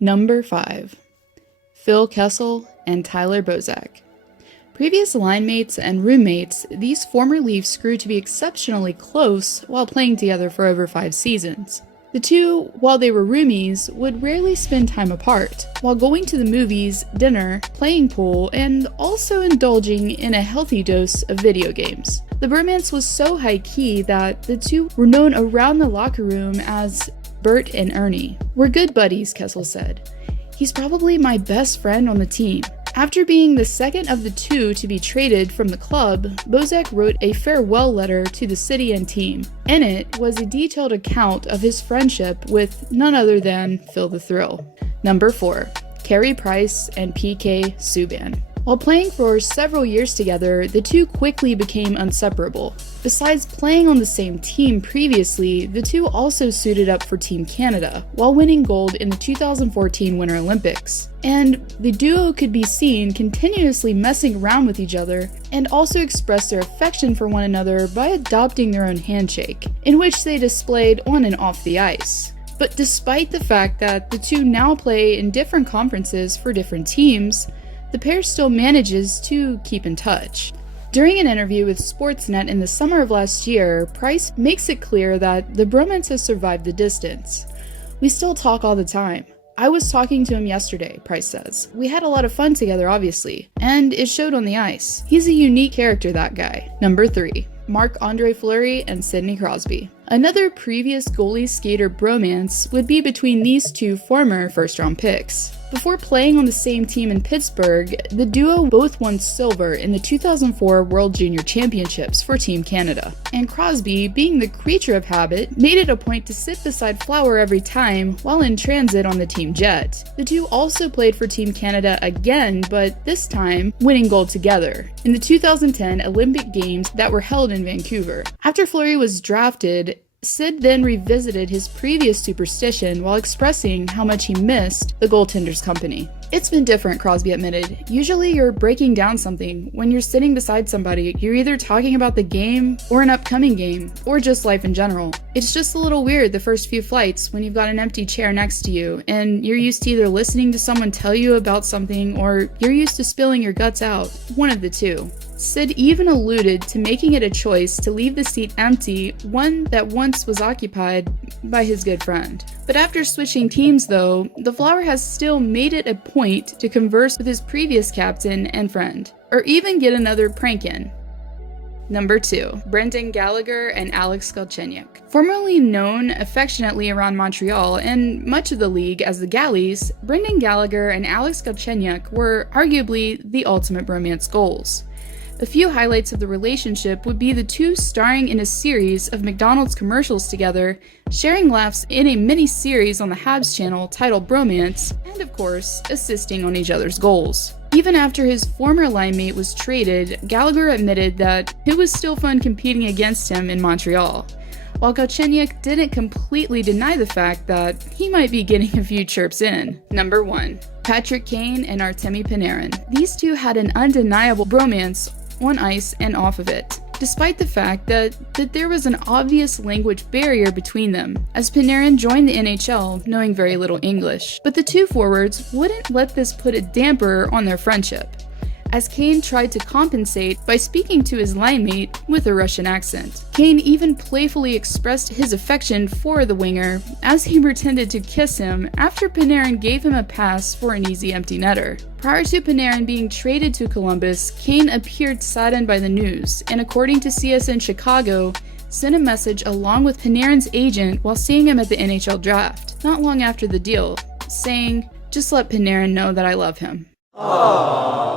Number 5. Phil Kessel and Tyler Bozak. Previous line mates and roommates, these former Leafs grew to be exceptionally close while playing together for over 5 seasons. The two, while they were roomies, would rarely spend time apart, while going to the movies, dinner, playing pool, and also indulging in a healthy dose of video games. The bromance was so high-key that the two were known around the locker room as Bert and Ernie. "We're good buddies," Kessel said. "He's probably my best friend on the team." After being the second of the two to be traded from the club, Bozak wrote a farewell letter to the city and team. In it was a detailed account of his friendship with none other than Phil the Thrill. Number 4. Carey Price and PK Subin. While playing for several years together, the two quickly became inseparable. Besides playing on the same team previously, the two also suited up for Team Canada, while winning gold in the 2014 Winter Olympics. And the duo could be seen continuously messing around with each other, and also express their affection for one another by adopting their own handshake, in which they displayed on and off the ice. But despite the fact that the two now play in different conferences for different teams, the pair still manages to keep in touch. During an interview with Sportsnet in the summer of last year, Price makes it clear that the bromance has survived the distance. "We still talk all the time. I was talking to him yesterday," Price says. "We had a lot of fun together, obviously, and it showed on the ice. He's a unique character, that guy." Number 3. Marc-Andre Fleury and Sidney Crosby. Another previous goalie-skater bromance would be between these two former first-round picks. Before playing on the same team in Pittsburgh, the duo both won silver in the 2004 World Junior Championships for Team Canada. And Crosby, being the creature of habit, made it a point to sit beside Flower every time while in transit on the team jet. The two also played for Team Canada again, but this time winning gold together in the 2010 Olympic Games that were held in Vancouver. After Fleury was drafted, Sid then revisited his previous superstition while expressing how much he missed the goaltender's company. "It's been different," Crosby admitted. "Usually you're breaking down something. When you're sitting beside somebody, you're either talking about the game or an upcoming game, or just life in general. It's just a little weird the first few flights when you've got an empty chair next to you, and you're used to either listening to someone tell you about something or you're used to spilling your guts out. One of the two." Sid even alluded to making it a choice to leave the seat empty, one that once was occupied by his good friend. But after switching teams though, the Flower has still made it a point to converse with his previous captain and friend, or even get another prank in. Number 2. Brendan Gallagher and Alex Galchenyuk. Formerly known affectionately around Montreal and much of the league as the Gallies, Brendan Gallagher and Alex Galchenyuk were arguably the ultimate bromance goals. A few highlights of the relationship would be the two starring in a series of McDonald's commercials together, sharing laughs in a mini-series on the Habs channel titled Bromance, and of course, assisting on each other's goals. Even after his former line mate was traded, Gallagher admitted that it was still fun competing against him in Montreal, while Galchenyuk didn't completely deny the fact that he might be getting a few chirps in. Number 1. Patrick Kane and Artemi Panarin. These two had an undeniable bromance on ice and off of it, despite the fact that there was an obvious language barrier between them, as Panarin joined the NHL knowing very little English. But the two forwards wouldn't let this put a damper on their friendship, as Kane tried to compensate by speaking to his line mate with a Russian accent. Kane even playfully expressed his affection for the winger as he pretended to kiss him after Panarin gave him a pass for an easy empty netter. Prior to Panarin being traded to Columbus, Kane appeared saddened by the news, and according to CSN Chicago, sent a message along with Panarin's agent while seeing him at the NHL draft, not long after the deal, saying, "Just let Panarin know that I love him." Aww.